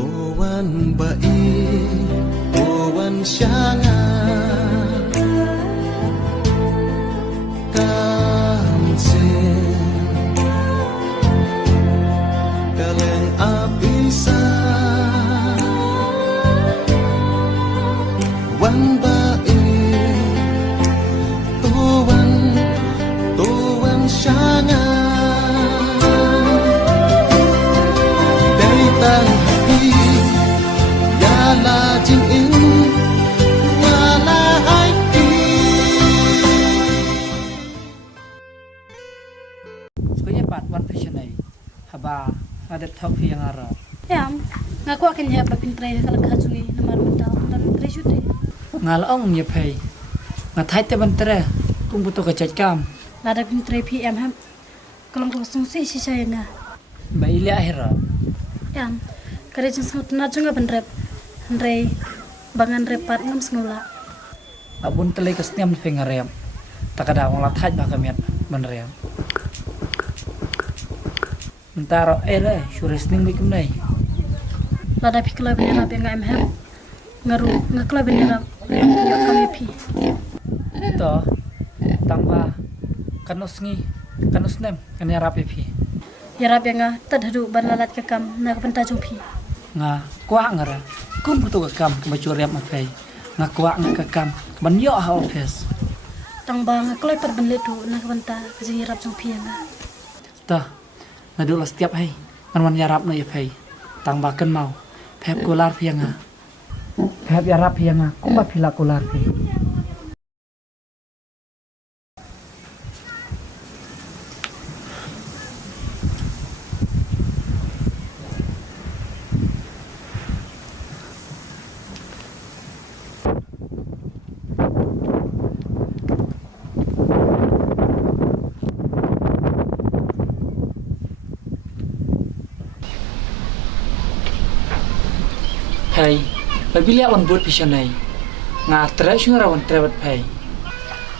Owan bai, owan syanga kansen kalian abisa wan bai, owan syanga Sebenarnya part one fashion ay haba ngadet top yang arah. Ya, ngaku akan ya papin tray kalau kacungi nomor mentau dan tray shoot. Ngalong nya pay. Ngatai te bantere kung butuh kecacam. Lada pin tray PM ham. Kalau kau sih saya na. Ba ile akhira. Ya, kerja sangat najunga benrep. Ndray bangan repat ngam snula. Abun telai kesniam pengarem. Takada wong lathaj ba kamiat banrem. Mentaro ele suresning bikum nai. Lada pi kelab ni rap yang ngam ham. Ngaru ngaklab ni rap. Yo kami pi. To tamba kanus nem kan rap pi. Ya rap yang tadhadu ban lalat kekam na kapenta jumpi. Nga kwa ngara kum butuh kekam kebacuriam apai. Nga kwa ngakam ban yo ha office. Tang bang ngaklab perbenletu na kapenta kajing rap jumpi yang. Toh nadula setiap hai ngan yarap no yapai tang baken mau phep kolar pianga phep yarap pianga kumba phila kolar pi Hai, babili awan buat pisanai. Ngatre syungra awan trewet pai.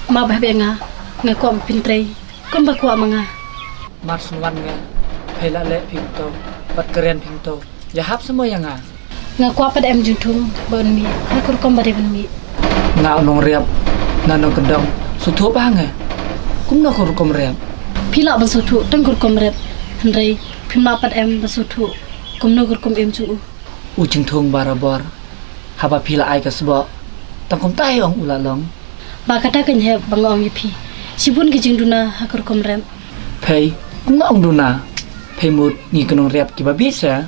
Ma bah benga ngakom pintray kom ba kwa mga. Marsunwan nga. Pai la le pingto, pat keren pingto. Ya hap semua yang nga. Ngakwa pad em juntung bon mi hakur kom bare bon mi. Nga onong riap nanong kendong sutu pa nga. Kum na kur kom riap. Pila ban sutu tengkur kom rep. Ndray pimla pad em basutu kom no kur kom em chu. Ujung thong barabor. Haba pila ai ka sebo. Tangkom tayong ulalong. Ba kata kan he bangong yipi. Sibun gijing duna hakur kom rep. Pai, kum na ong duna. Pai mut ni kenong riap kiba bisa.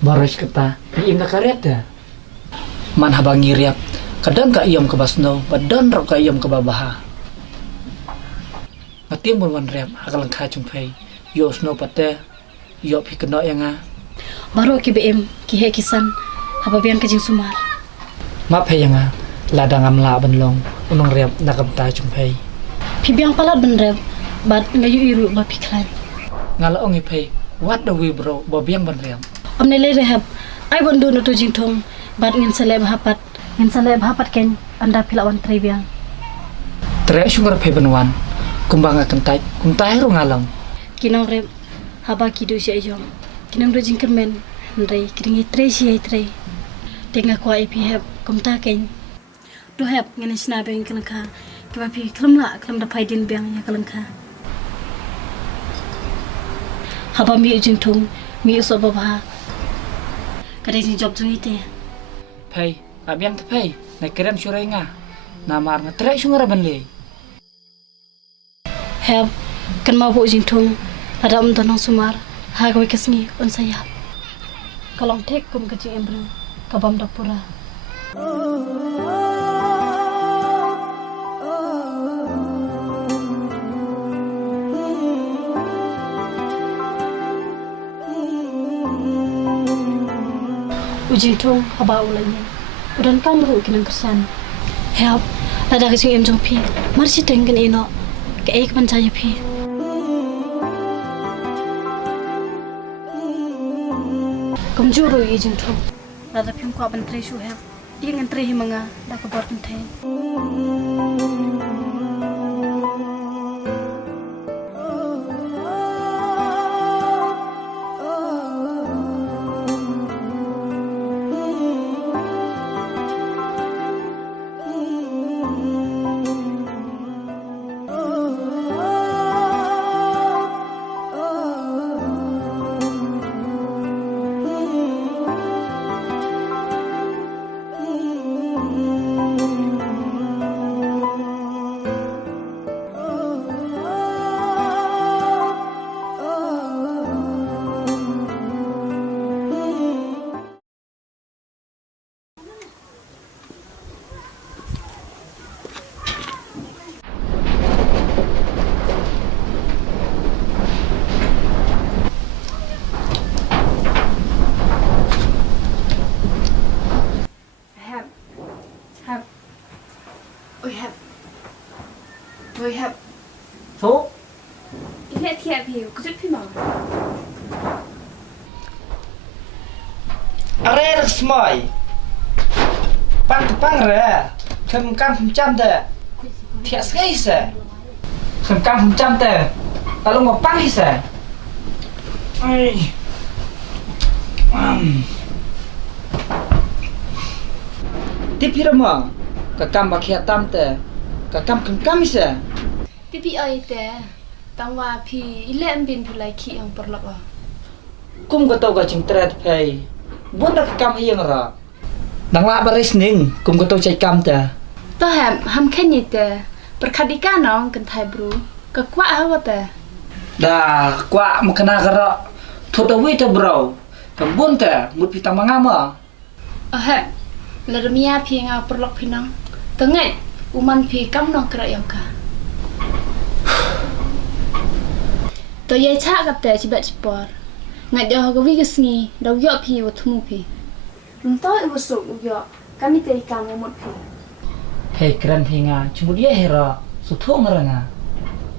Baros kata, iim na kareta. Man habang ngiriap, kadang ka iyom ke basno, badan ro ka iyom ke babaha. Ngatim bon riap hakalang kachung pai. Yo snow pate, yo pi keno yang nga. Baru ki BM ki he kisan haba biang kajing sumar. Ma pai yang nga, ladang amla banlong, unong riap nakam ta chung pai. Pi biang palat ben rep bat ngayu iru ba piklan. Ngalaong i pai, what the we bro, bo biang ban riap. Amne le rehab ai bon do no to jing thong bat ngin seleb hapat ken anda pilawan tre biang. Tre syungar pai banwan, kumbang akan tai, kum tai ro ngalong. Kinong rep haba kidu si ajong. Kinong do jing kermen ndai kiringi tre si ai tre. Tenga kwa ipi heb kumta ken. Do heb ngene sna beng kelengka. Kiba pi kelam da paidin biang ya kelengka. Haba mi jing thong mi so baba. Kadai jing job jung ite. Pai, abiang te pai, na keren syurai nga. Namar nga tre syungar ban le. Heb kan mau bu jing thong ada tanong sumar. Hagawai kesni on saya. Kalong tek kum kecing embru kabam dapura. Ujing thong haba ulanya. Udan kamru kinang kersan. Help ada kecing em jong pi. Marsi tenggen ino. Ke ek pancaya pi. Kumjuru ijing thong. Lada pim kwa ban tre shu help. Ing entre himanga da ka bor nthe. Phố Ile thiệp hiểu có chút phim màu. Are được smoi Pang ra Thầm cam phim trăm tờ Thiệt ngay sẽ Thầm cam phim trăm tờ Ta lông vào pang hi sẽ Ai Tiếp hi ra mà Cả cam bà khía tam tờ Cả cam hi sẽ Pipi oi te. Tangwa pi ile ambin pulai ki yang perlok. Kum ko tau ka ching tret pay Buôn ra cam hi yang ra Nang la ba res ning Kum ko tau chay cam tờ To ham khenye te. Perkadika nong kan thai bru. Ka kwa hawa te. Da kwa makana kara Thota wi ta bro Tam buôn tờ Mut pi tam mangama Hem. Lermia pi nga perlok pinang. Tengai uman pi kam nong kra yang ka. To ye cha kap te chibet chipor. Ngai do ga wi gesni do yo pi wo thumu pi. Runto I wo sok yo. Kami te kam wo mot pi. Hei keren pi nga Chumut ye hera Su thua ngara nga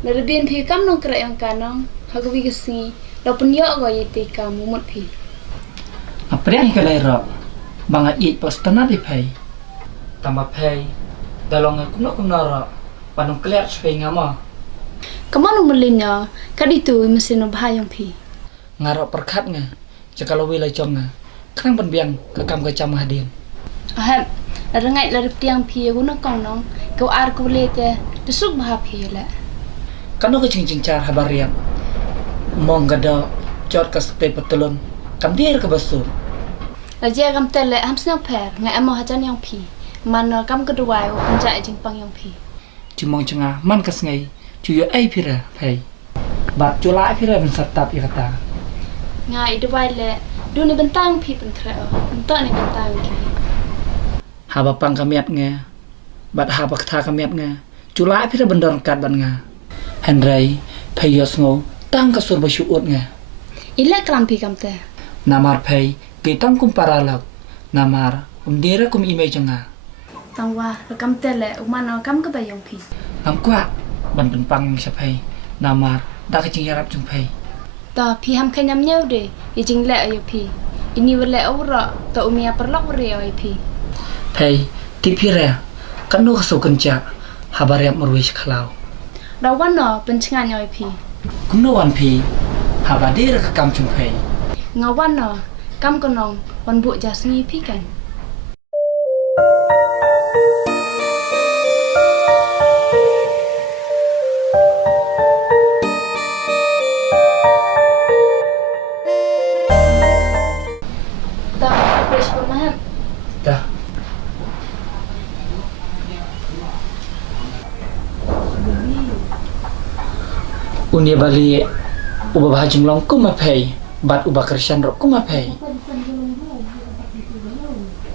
Lerbien pi kam nong kra yang ka nong. Ha ga wi gesni do pun yo ga ye te kam wo mot pi. Apriang ka lai ra Banga iit pas tanah di pay Tamba pay Dalong nga kumna ra Panong kliat supay nga ma Kamano melinya kaditu mesin bahayang pi. Ngaro perkat nga Jakalo wilay chong nga Kanang penbiang Kakam ka cham hadin Ahem, larangai larip tiang pi guna kong nong. Kau ar ko lete desuk bah pi la. Kano ka ching char habariam Mong gada Chot ka stay patulon Kam dir ka basur Lajia kam tele ham snap per ngai amo hajan yang pi. Mana kam kedua o penjai jingpang yang pi. Chimong chunga man kas ngai Chuyo ay pira pay Bat chula pira ben sartap ikata Ngai dua le duni bentang pi pentre. Bentang ni bentang ki. Haba pang kamiat nga Bat haba kata kamiat nga Chula pira bendor kat ban nga Henry Payos ngo Tang kasur basyuut nga Ila kram pi kam te. Namar pay Kitang kum paralak Namar Dira kum imay nga Tangwa rekam tele umano kam ke bayong pi. Ang kwa Ban penpang sa pay Namar Da kaching yarap chung pay Ta pi ham kanyam nyau de. Ijing le ayo pi. Ini wale aura ta umia perlok wari ayo pi. Pay Tipira Kanu kaso kenca Habariam marwish khalau Dawan no pencengan ayo pi. Kumno wan pi Haba dira kakam chung pay Ngawan no kam konong wan bu jasmi pi kan. Tak fresh pemaham. Dah Unia bali Uba bahajing long kuma pay Bat uba krisyan ro kuma pay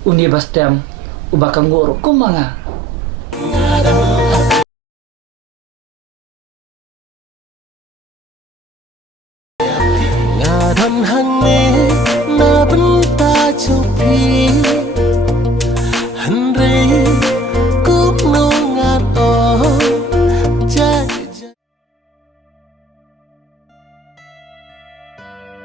Unia bastem Uba kanggo ro kuma nga Nga đam hăng mê Na bấn ta châu phi